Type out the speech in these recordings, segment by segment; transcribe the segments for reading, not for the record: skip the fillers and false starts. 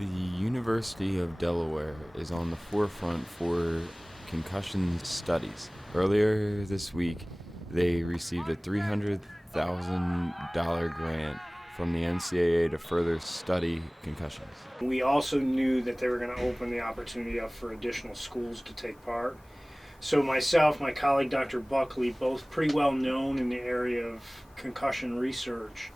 The University of Delaware is on the forefront for concussion studies. Earlier this week, they received a $300,000 grant from the NCAA to further study concussions. We also knew that they were going to open the opportunity up for additional schools to take part. So myself, my colleague Dr. Buckley, both pretty well known in the area of concussion research,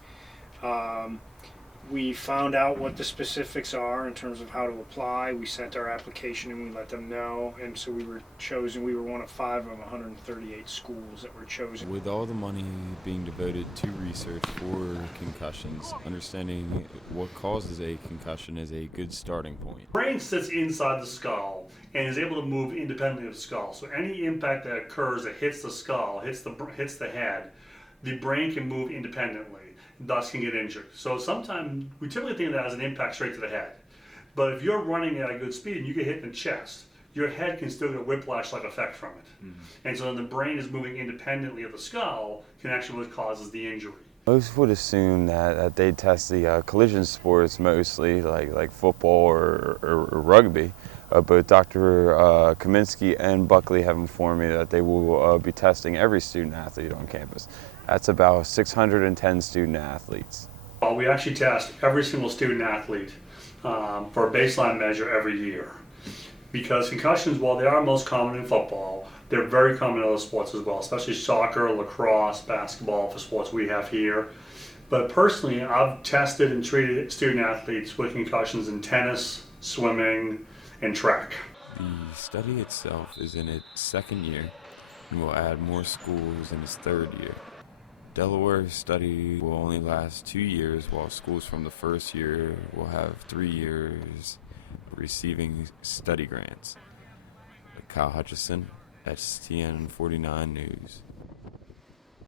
we found out what the specifics are in terms of how to apply. We sent our application and we let them know, and so we were chosen. We were one of 5 of 138 schools that were chosen. With all the money being devoted to research for concussions, understanding what causes a concussion is a good starting point. The brain sits inside the skull and is able to move independently of the skull. So any impact that occurs that hits the skull, hits the head, the brain can move independently, thus can get injured. So sometimes we typically think of that as an impact straight to the head. But if you're running at a good speed and you get hit in the chest, your head can still get a whiplash-like effect from it. And so then the brain is moving independently of the skull can actually what causes the injury. Most would assume that they test the collision sports mostly, like football or rugby. But Dr. Kaminsky and Buckley have informed me that they will be testing every student athlete on campus. That's about 610 student athletes. We actually test every single student athlete for a baseline measure every year. Because concussions, while they are most common in football, they're very common in other sports as well, especially soccer, lacrosse, basketball, for sports we have here. But personally, I've tested and treated student athletes with concussions in tennis, swimming, and track. The study itself is in its second year and will add more schools in its third year. Delaware's study will only last 2 years, while schools from the first year will have 3 years receiving study grants. Kyle Hutchison, STN 49 News.